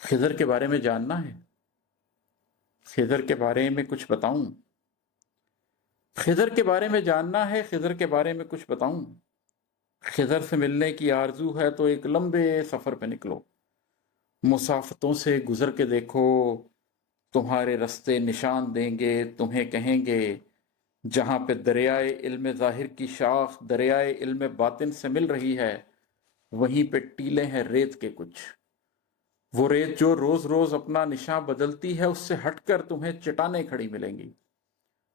खिदर के बारे में जानना है? खिदर के बारे में कुछ बताऊं? खिदर के बारे में जानना है, खिदर के बारे में कुछ बताऊं? खिदर से मिलने की आरजू है तो एक लंबे सफर पे निकलो। मुसाफतों से गुजर के देखो, तुम्हारे रास्ते निशान देंगे, तुम्हें कहेंगे जहां पे दरियाए इल्म जाहिर की शाख दरियाए इल्म बातिन से मिल रही है, वहीं पे टीले हैं रेत के कुछ। वो रेत जो रोज रोज अपना निशान बदलती है, उससे हटकर तुम्हें चट्टानें खड़ी मिलेंगी।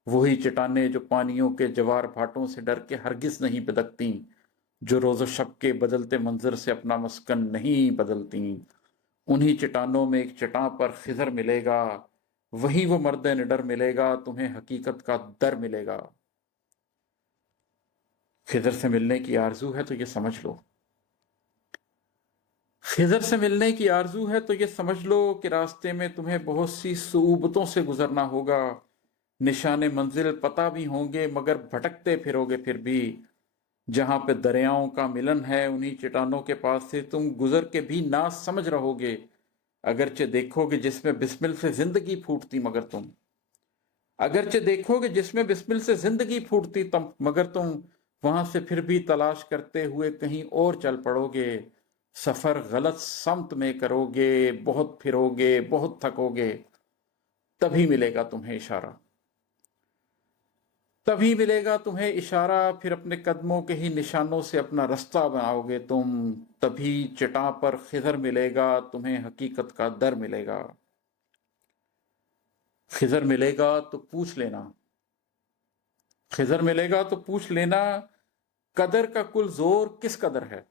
वही चट्टानें जो पानियों के जवार भाटों से डर के हरगिज नहीं बिदकती, जो रोजो शब के बदलते मंजर से अपना मस्कन नहीं बदलती। उन्हीं चट्टानों में एक चट्टान पर खिजर मिलेगा, वहीं वो मर्द निडर मिलेगा, तुम्हें हकीकत का दर मिलेगा। खिजर से मिलने की आरजू है तो ये समझ लो। खिजर से मिलने की आरजू है तो ये समझ लो कि रास्ते में तुम्हें बहुत सी सूबतों से गुजरना होगा। निशाने मंजिल पता भी होंगे मगर भटकते फिरोगे फिर भी। जहां पे दरियाओं का मिलन है, उन्हीं चट्टानों के पास से तुम गुजर के भी ना समझ रहोगे। अगरचे देखोगे जिसमें बिस्मिल से जिंदगी फूटती मगर तुम, अगरचे देखोगे जिसमें बिस्मिल से जिंदगी फूटती तुम, मगर तुम वहां से फिर भी तलाश करते हुए कहीं और चल पड़ोगे। सफर गलत समत में करोगे, बहुत फिरोगे, बहुत थकोगे। तभी मिलेगा तुम्हें इशारा, तभी मिलेगा तुम्हें इशारा, फिर अपने कदमों के ही निशानों से अपना रास्ता बनाओगे तुम। तभी चटा पर खिजर मिलेगा, तुम्हें हकीकत का दर मिलेगा। खिजर मिलेगा तो पूछ लेना, खिजर मिलेगा तो पूछ लेना, कदर का कुल जोर किस कदर है।